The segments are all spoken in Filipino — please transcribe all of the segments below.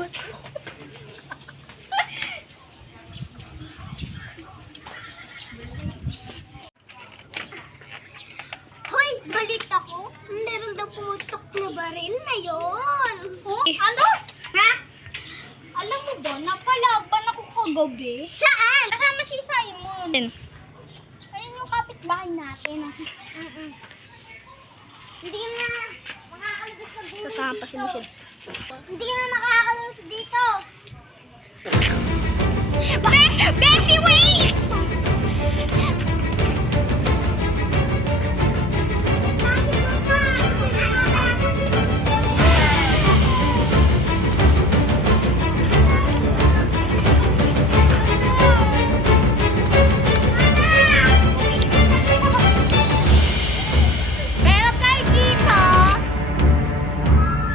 Hoy, balita ko. Meron daw pumutok na baril na yun. Oh, ano? Ha? Alam mo ba, napalaban ako kagabi. Saan? Kasama si Simon. Ayun yung kapitbahay natin. Hindi na makakalabas na dito. Kasama pa si Michelle. Hindi na makakalabas dito. Bessie, wait!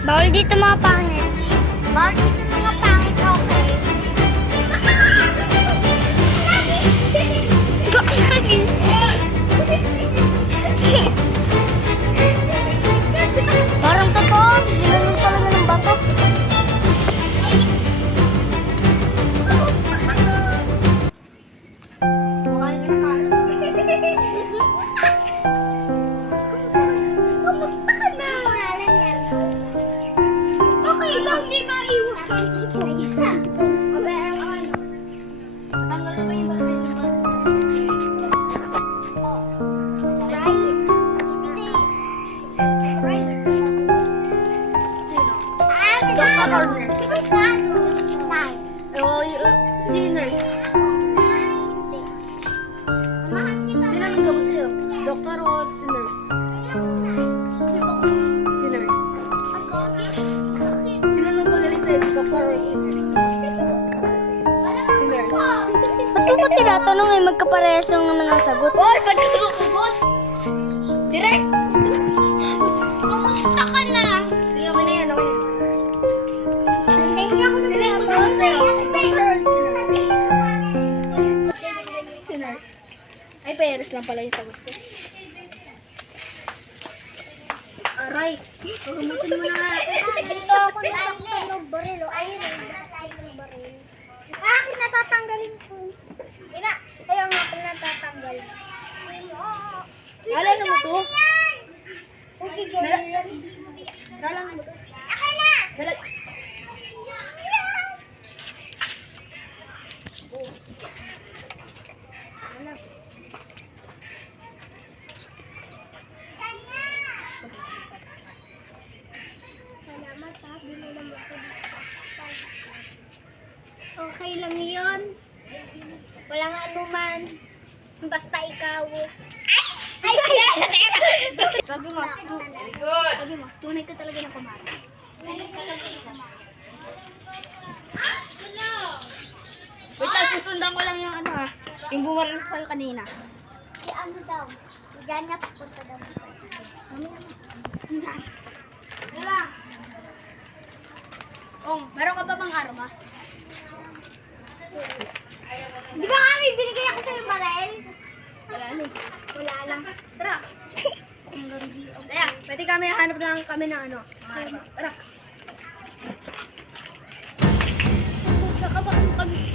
Bawal dito mga pangit. Bawal dito mga pangit, okay? Parang totoo. Ginanong talaga ng bato. Kamusta ka na? Okay lang, di ba iwasan? Tanggal na ba yung baril ng rice? Hindi. Rice. Sinners. Sino nang gamo sa'yo? Doktor o sinners? Sinners. Sino nang pagaling sa'yo? Doktor o sinners? Sinners. Ba't mo tinatanong eh? Magkaparehas yung naman ang sagot. Hoy, ba't ka nakubos? Direct! Kamusta ka na? Sige, okay na yan. Okay na. Hindi ako na Sinners. Ay, Paris lang pala yung sagot ko. Aray. Pagumutin mo na nga. Dito ako nasaktan ng baril. Ayun, nasaktan ng baril. Akin natatanggalin ko. Ina, kaya nga ako natatanggal. Alam mo to? Okay, Julian. Alam mo to? Akin na! Dalag. Salamat ha, binulong mo ako dito. Okay lang yun. Walang anuman. Basta ikaw. Ay! Sabi mo, tunay ka talaga na kumara. Wait lang, susundan ko lang yung ano ha. Yung bumaril sa'yo kanina. Si ano daw? Diyan niya papunta daw. Wala. Meron ka ba bang armas? Di ba kami binigay ako sa'yo baril? Wala na. Wala lang. Tara. Kaya, pwede kami hanap lang kami ng ano. Mga armas. Tara. Sa ka ba kami?